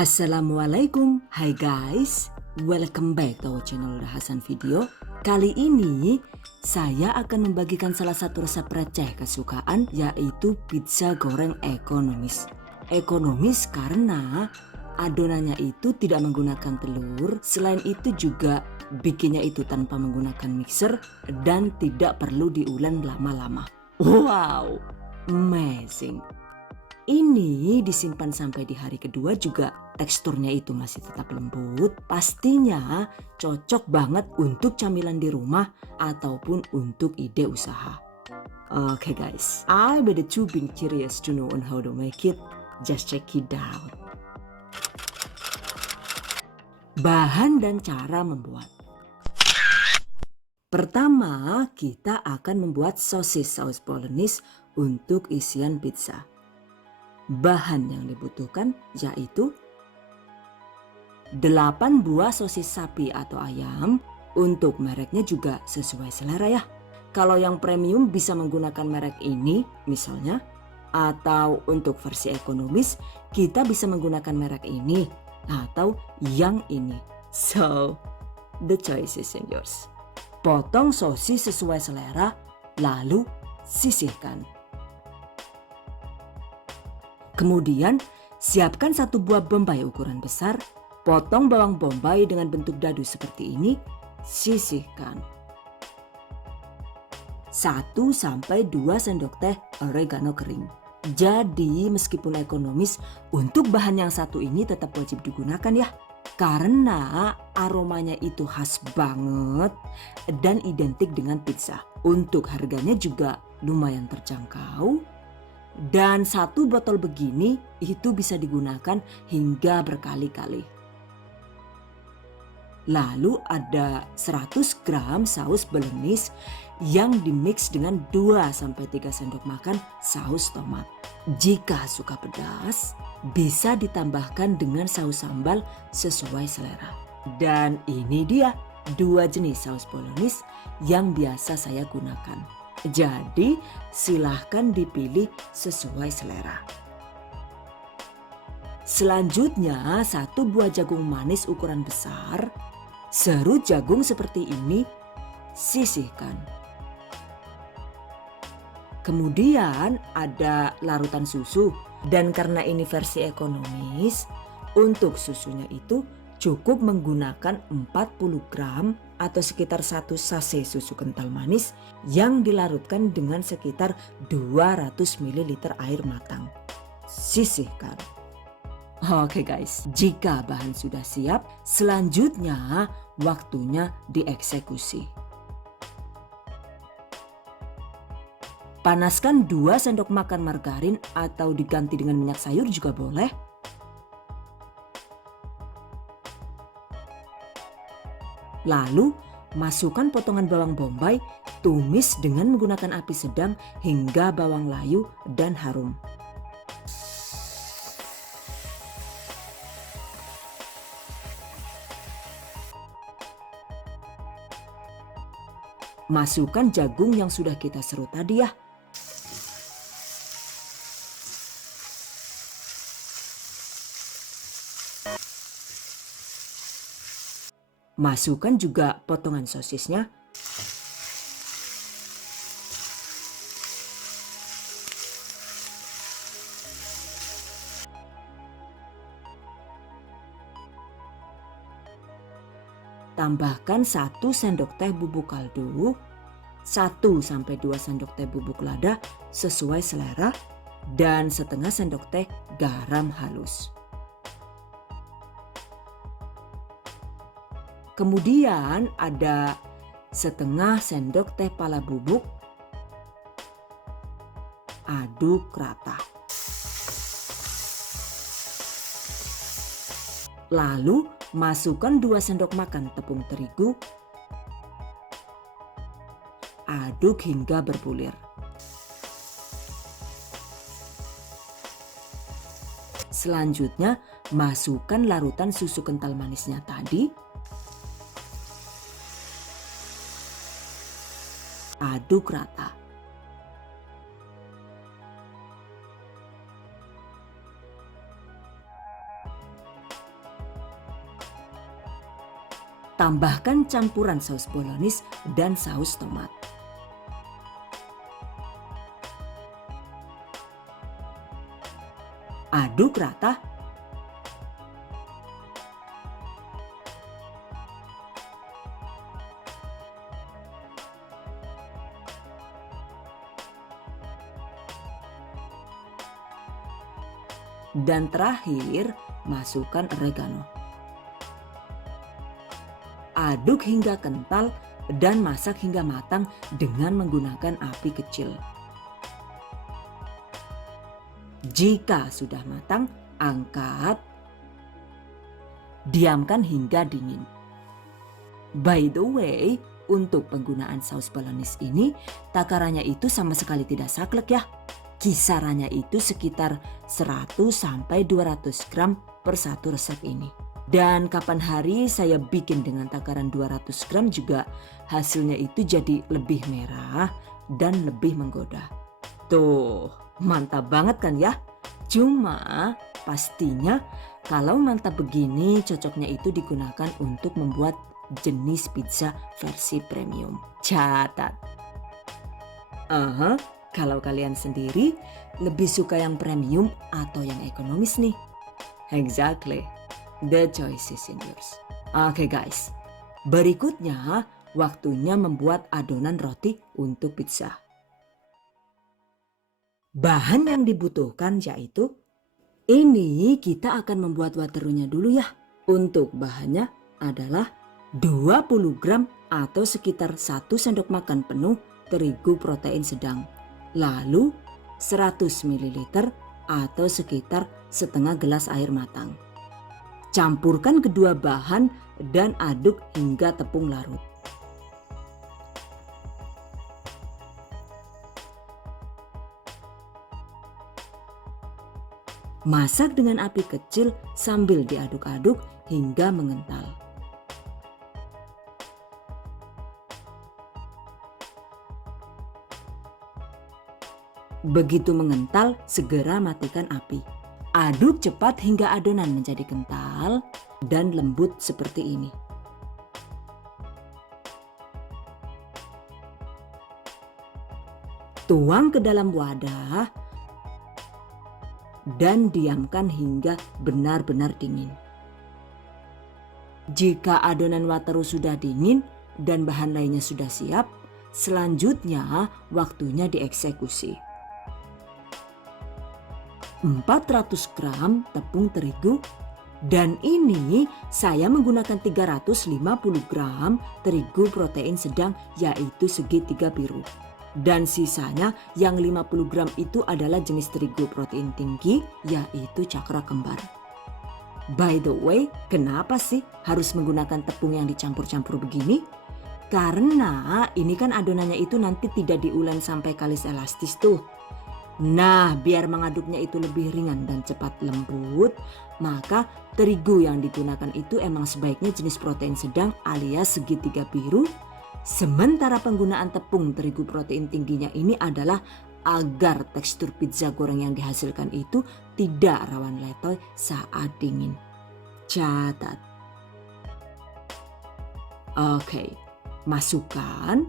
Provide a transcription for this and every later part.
Assalamualaikum, hai guys, welcome back to our channel Hasan Video. Kali ini saya akan membagikan salah satu resep receh kesukaan, yaitu pizza goreng ekonomis. Ekonomis karena adonannya itu tidak menggunakan telur, selain itu juga bikinnya itu tanpa menggunakan mixer dan tidak perlu diulen lama-lama. Wow, amazing. Ini disimpan sampai di hari kedua juga teksturnya itu masih tetap lembut. Pastinya cocok banget untuk camilan di rumah ataupun untuk ide usaha. Okay guys, I better too being curious to know on how to make it. Just check it out. Bahan dan cara membuat. Pertama, kita akan membuat sosis saus Bolognese untuk isian pizza. Bahan yang dibutuhkan yaitu 8 buah sosis sapi atau ayam. Untuk mereknya juga sesuai selera ya. Kalau yang premium bisa menggunakan merek ini misalnya. Atau untuk versi ekonomis kita bisa menggunakan merek ini atau yang ini. So, the choice is in yours. Potong sosis sesuai selera lalu sisihkan. Kemudian siapkan 1 buah bombay ukuran besar, potong bawang bombay dengan bentuk dadu seperti ini, sisihkan. 1-2 sendok teh oregano kering. Jadi meskipun ekonomis, untuk bahan yang satu ini tetap wajib digunakan ya. Karena aromanya itu khas banget dan identik dengan pizza. Untuk harganya juga lumayan terjangkau. Dan 1 botol begini itu bisa digunakan hingga berkali-kali. Lalu ada 100 gram saus Bolognese yang dimix dengan 2-3 sendok makan saus tomat. Jika suka pedas, bisa ditambahkan dengan saus sambal sesuai selera. Dan ini dia 2 jenis saus Bolognese yang biasa saya gunakan. Jadi silahkan dipilih sesuai selera. Selanjutnya 1 buah jagung manis ukuran besar. Serut jagung seperti ini, sisihkan. Kemudian ada larutan susu. Dan karena ini versi ekonomis, untuk susunya itu cukup menggunakan 40 gram atau sekitar 1 sachet susu kental manis yang dilarutkan dengan sekitar 200 ml air matang. Sisihkan. Oke guys, jika bahan sudah siap, selanjutnya waktunya dieksekusi. Panaskan 2 sendok makan margarin atau diganti dengan minyak sayur juga boleh. Lalu masukkan potongan bawang bombay, tumis dengan menggunakan api sedang hingga bawang layu dan harum. Masukkan jagung yang sudah kita serut tadi ya. Masukkan juga potongan sosisnya. Tambahkan 1 sendok teh bubuk kaldu, 1-2 sendok teh bubuk lada sesuai selera, dan setengah sendok teh garam halus. Kemudian ada setengah sendok teh pala bubuk. Aduk rata. Lalu masukkan 2 sendok makan tepung terigu. Aduk hingga berbulir. Selanjutnya masukkan larutan susu kental manisnya tadi. Aduk rata. Tambahkan campuran saus bolognese dan saus tomat. Aduk rata. Dan terakhir, masukkan oregano. Aduk hingga kental dan masak hingga matang dengan menggunakan api kecil. Jika sudah matang, angkat. Diamkan hingga dingin. By the way, untuk penggunaan saus bolognese ini, takarannya itu sama sekali tidak saklek ya. Kisarannya itu sekitar 100-200 gram per satu resep ini. Dan kapan hari saya bikin dengan takaran 200 gram juga hasilnya itu jadi lebih merah dan lebih menggoda. Tuh, mantap banget kan ya? Cuma pastinya kalau mantap begini cocoknya itu digunakan untuk membuat jenis pizza versi premium. Catat. Kalau kalian sendiri lebih suka yang premium atau yang ekonomis nih? Exactly. The choice is in yours. Oke guys, berikutnya waktunya membuat adonan roti untuk pizza. Bahan yang dibutuhkan yaitu ini kita akan membuat waterunya dulu ya. Untuk bahannya adalah 20 gram atau sekitar 1 sendok makan penuh terigu protein sedang. Lalu 100 ml atau sekitar setengah gelas air matang. Campurkan kedua bahan dan aduk hingga tepung larut. Masak dengan api kecil sambil diaduk-aduk hingga mengental. Begitu mengental, segera matikan api. Aduk cepat hingga adonan menjadi kental dan lembut seperti ini. Tuang ke dalam wadah dan diamkan hingga benar-benar dingin. Jika adonan wateru sudah dingin dan bahan lainnya sudah siap, selanjutnya waktunya dieksekusi. 400 gram tepung terigu dan ini saya menggunakan 350 gram terigu protein sedang yaitu segitiga biru. Dan sisanya yang 50 gram itu adalah jenis terigu protein tinggi yaitu cakra kembar. By the way, kenapa sih harus menggunakan tepung yang dicampur-campur begini? Karena ini kan adonannya itu nanti tidak diulen sampai kalis elastis tuh. Nah, biar mengaduknya itu lebih ringan dan cepat lembut, maka terigu yang digunakan itu emang sebaiknya jenis protein sedang alias segitiga biru. Sementara penggunaan tepung terigu protein tingginya ini adalah agar tekstur pizza goreng yang dihasilkan itu tidak rawan letoy saat dingin. Catat. Oke, masukkan.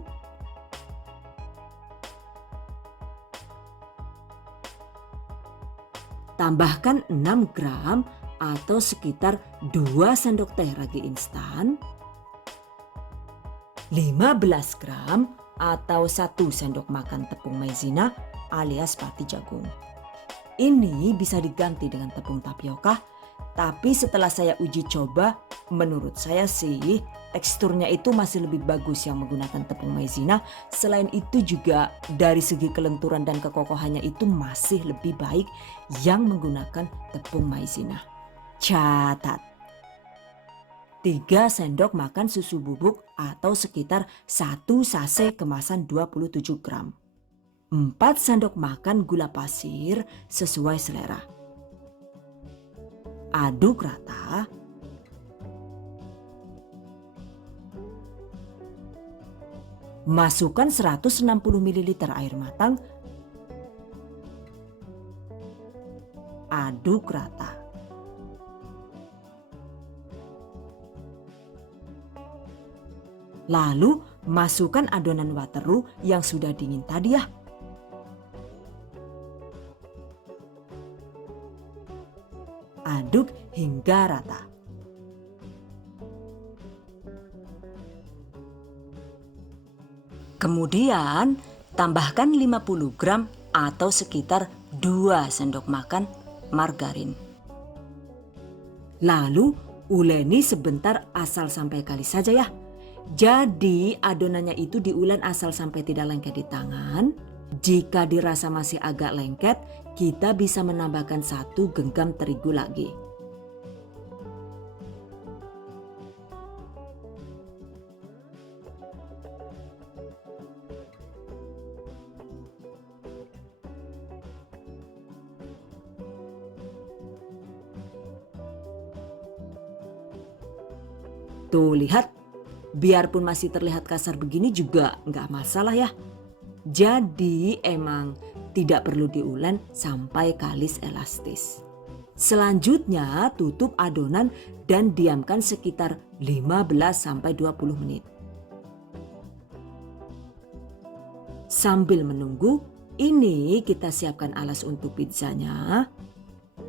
Tambahkan 6 gram atau sekitar 2 sendok teh ragi instan, 15 gram atau 1 sendok makan tepung maizena alias pati jagung. Ini bisa diganti dengan tepung tapioka, tapi setelah saya uji coba, menurut saya sih teksturnya itu masih lebih bagus yang menggunakan tepung maizena. Selain itu juga dari segi kelenturan dan kekokohannya itu masih lebih baik yang menggunakan tepung maizena. Catat. 3 sendok makan susu bubuk atau sekitar 1 sase kemasan 27 gram. 4 sendok makan gula pasir sesuai selera. Aduk rata. Masukkan 160 ml air matang. Aduk rata. Lalu masukkan adonan waterloo yang sudah dingin tadi ya. Aduk hingga rata. Kemudian tambahkan 50 gram atau sekitar 2 sendok makan margarin. Lalu uleni sebentar asal sampai kalis saja ya. Jadi adonannya itu diulen asal sampai tidak lengket di tangan. Jika dirasa masih agak lengket, kita bisa menambahkan 1 genggam terigu lagi. Tuh lihat, biarpun masih terlihat kasar begini juga nggak masalah ya. Jadi emang tidak perlu diulen sampai kalis elastis. Selanjutnya tutup adonan dan diamkan sekitar 15-20 menit. Sambil menunggu, ini kita siapkan alas untuk pizzanya.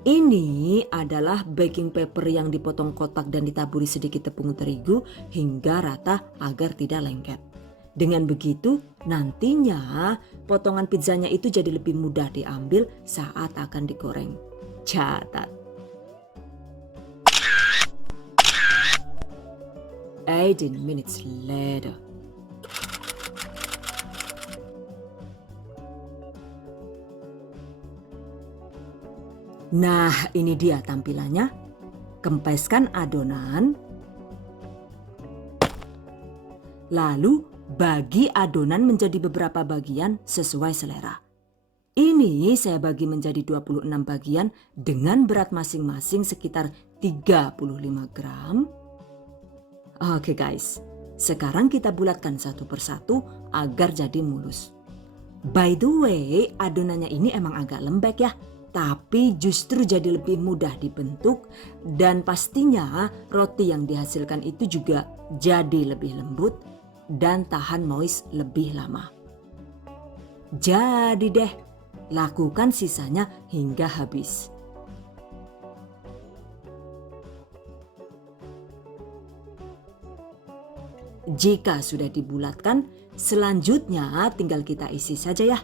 Ini adalah baking paper yang dipotong kotak dan ditaburi sedikit tepung terigu hingga rata agar tidak lengket. Dengan begitu nantinya potongan pizzanya itu jadi lebih mudah diambil saat akan digoreng. Catat. 18 minutes later. Nah, ini dia tampilannya. Kempeskan adonan. Lalu bagi adonan menjadi beberapa bagian sesuai selera. Ini saya bagi menjadi 26 bagian dengan berat masing-masing sekitar 35 gram. Oke guys, sekarang kita bulatkan satu persatu agar jadi mulus. By the way, adonannya ini emang agak lembek ya. Tapi justru jadi lebih mudah dibentuk dan pastinya roti yang dihasilkan itu juga jadi lebih lembut dan tahan moist lebih lama. Jadi deh, lakukan sisanya hingga habis. Jika sudah dibulatkan, selanjutnya tinggal kita isi saja ya.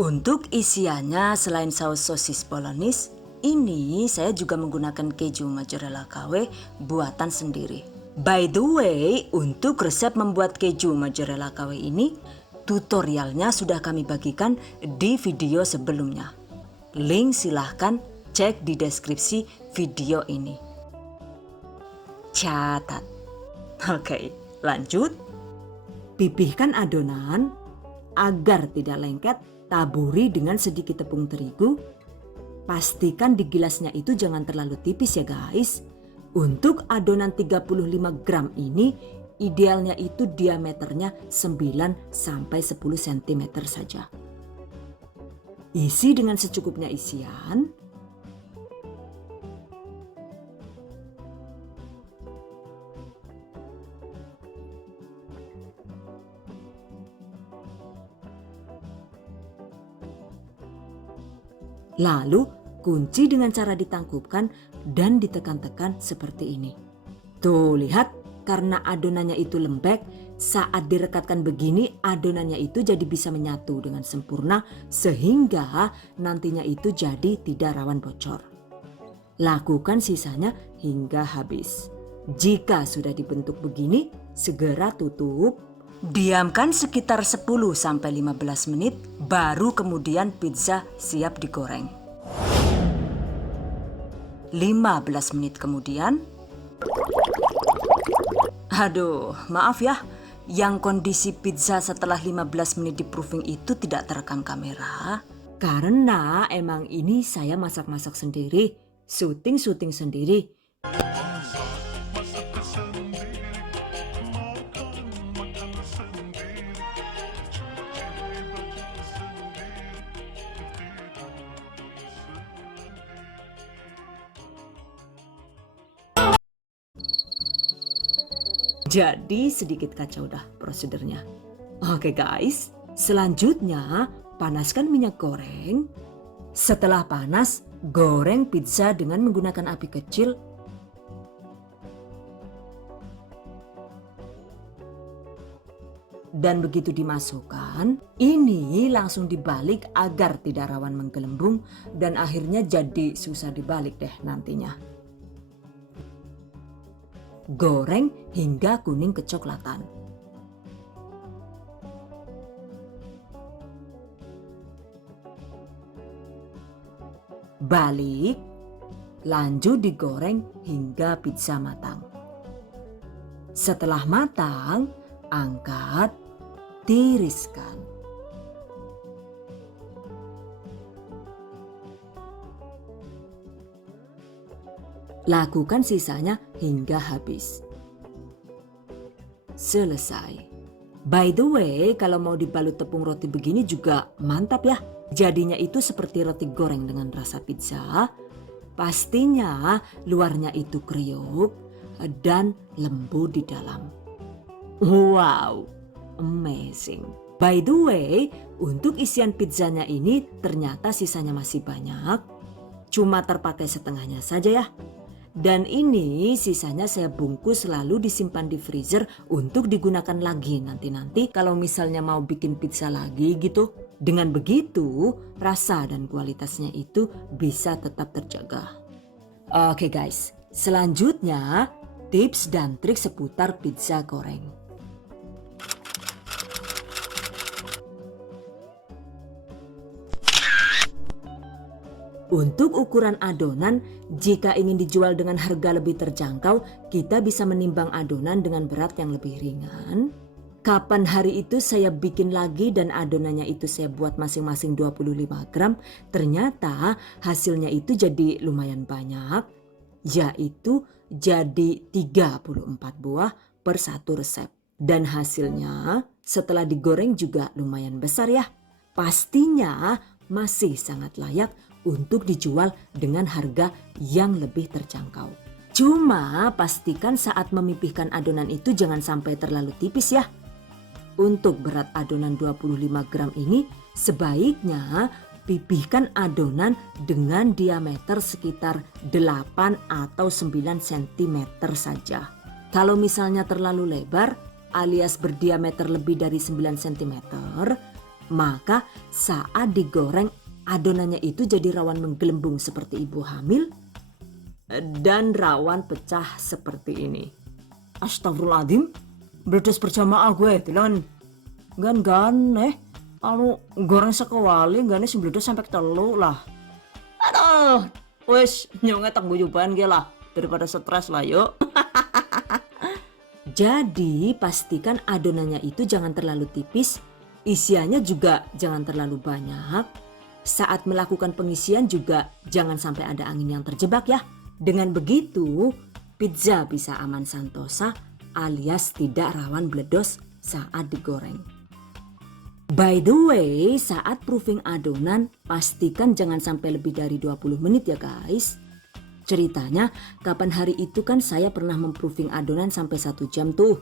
Untuk isiannya selain saus sosis Bolognese, ini saya juga menggunakan keju mozzarella KW buatan sendiri. By the way, untuk resep membuat keju mozzarella KW ini, tutorialnya sudah kami bagikan di video sebelumnya. Link silahkan cek di deskripsi video ini. Catat. Oke, lanjut. Pipihkan adonan agar tidak lengket. Taburi dengan sedikit tepung terigu. Pastikan di gelasnya itu jangan terlalu tipis ya guys. Untuk adonan 35 gram ini idealnya itu diameternya 9-10 cm saja. Isi dengan secukupnya isian. Lalu kunci dengan cara ditangkupkan dan ditekan-tekan seperti ini. Tuh lihat, karena adonannya itu lembek, saat direkatkan begini adonannya itu jadi bisa menyatu dengan sempurna sehingga nantinya itu jadi tidak rawan bocor. Lakukan sisanya hingga habis. Jika sudah dibentuk begini, segera tutup. Diamkan sekitar 10-15 menit, baru kemudian pizza siap digoreng. 15 menit kemudian, aduh maaf ya, yang kondisi pizza setelah 15 menit di proofing itu tidak terekam kamera. Karena emang ini saya masak-masak sendiri, syuting sendiri. Jadi sedikit kacau dah prosedurnya. Oke guys, selanjutnya panaskan minyak goreng. Setelah panas, goreng pizza dengan menggunakan api kecil. Dan begitu dimasukkan, ini langsung dibalik agar tidak rawan menggelembung dan akhirnya jadi susah dibalik deh nantinya. Goreng hingga kuning kecoklatan. Balik, lanjut digoreng hingga pizza matang. Setelah matang, angkat, tiriskan. Lakukan sisanya hingga habis. Selesai. By the way, kalau mau dibalut tepung roti begini juga mantap ya. Jadinya itu seperti roti goreng dengan rasa pizza. Pastinya luarnya itu kriuk dan lembut di dalam. Wow, amazing. By the way, untuk isian pizzanya ini ternyata sisanya masih banyak. Cuma terpakai setengahnya saja ya. Dan ini sisanya saya bungkus lalu disimpan di freezer untuk digunakan lagi nanti-nanti kalau misalnya mau bikin pizza lagi gitu. Dengan begitu rasa dan kualitasnya itu bisa tetap terjaga. Oke guys, selanjutnya tips dan trik seputar pizza goreng. Untuk ukuran adonan, jika ingin dijual dengan harga lebih terjangkau, kita bisa menimbang adonan dengan berat yang lebih ringan. Kapan hari itu saya bikin lagi dan adonannya itu saya buat masing-masing 25 gram, ternyata hasilnya itu jadi lumayan banyak, yaitu jadi 34 buah per satu resep. Dan hasilnya setelah digoreng juga lumayan besar ya. Pastinya masih sangat layak untuk dijual dengan harga yang lebih terjangkau. Cuma pastikan saat memipihkan adonan itu jangan sampai terlalu tipis ya. Untuk berat adonan 25 gram ini sebaiknya pipihkan adonan dengan diameter sekitar 8 atau 9 cm saja. Kalau misalnya terlalu lebar alias berdiameter lebih dari 9 cm, maka saat digoreng adonannya itu jadi rawan menggelembung seperti ibu hamil dan rawan pecah seperti ini. Astagfirullahaladzim, bledos berjamaah gue telan. Gan goreng sekewali gane sing bledos sampai telu lah. Aduh, wes nyongetak buyuban ge lah daripada stres lah yuk. Jadi pastikan adonannya itu jangan terlalu tipis, isiannya juga jangan terlalu banyak. Saat melakukan pengisian juga jangan sampai ada angin yang terjebak ya. Dengan begitu pizza bisa aman santosa alias tidak rawan bledos saat digoreng. By the way, saat proofing adonan pastikan jangan sampai lebih dari 20 menit ya guys. Ceritanya kapan hari itu kan saya pernah memproofing adonan sampai 1 jam tuh.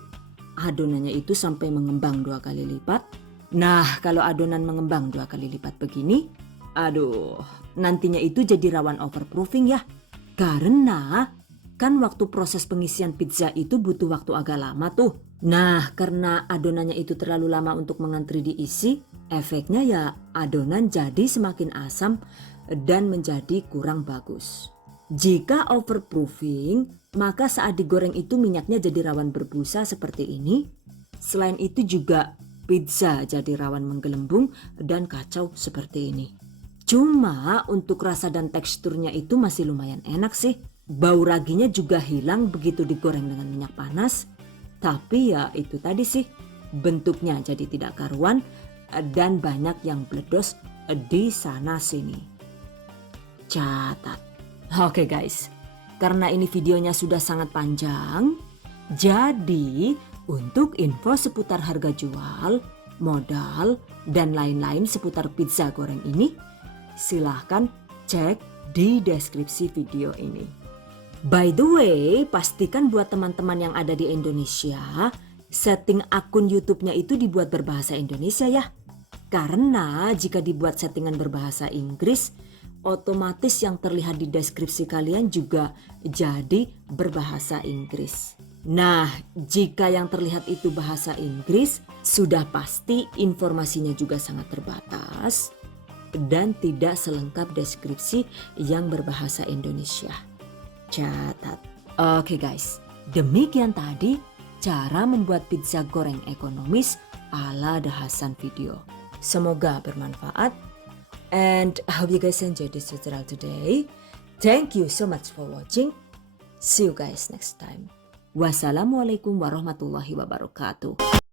Adonannya itu sampai mengembang 2 kali lipat. Nah kalau adonan mengembang 2 kali lipat begini, aduh, nantinya itu jadi rawan overproofing ya. Karena kan waktu proses pengisian pizza itu butuh waktu agak lama tuh. Nah, karena adonannya itu terlalu lama untuk mengantri diisi, efeknya ya adonan jadi semakin asam dan menjadi kurang bagus. Jika overproofing, maka saat digoreng itu minyaknya jadi rawan berbusa seperti ini. Selain itu juga pizza jadi rawan menggelembung dan kacau seperti ini. Cuma untuk rasa dan teksturnya itu masih lumayan enak sih. Bau raginya juga hilang begitu digoreng dengan minyak panas. Tapi ya itu tadi sih, bentuknya jadi tidak karuan dan banyak yang bledos di sana sini. Catat. Oke guys, karena ini videonya sudah sangat panjang, jadi untuk info seputar harga jual, modal, dan lain-lain seputar pizza goreng ini, silahkan cek di deskripsi video ini. By the way, pastikan buat teman-teman yang ada di Indonesia, setting akun YouTube-nya itu dibuat berbahasa Indonesia ya. Karena jika dibuat settingan berbahasa Inggris, otomatis yang terlihat di deskripsi kalian juga jadi berbahasa Inggris. Nah, jika yang terlihat itu bahasa Inggris, sudah pasti informasinya juga sangat terbatas dan tidak selengkap deskripsi yang berbahasa Indonesia. Catat. Oke guys, demikian tadi cara membuat pizza goreng ekonomis ala The Hasan Video. Semoga bermanfaat. And I hope you guys enjoyed this tutorial today. Thank you so much for watching. See you guys next time. Wassalamualaikum warahmatullahi wabarakatuh.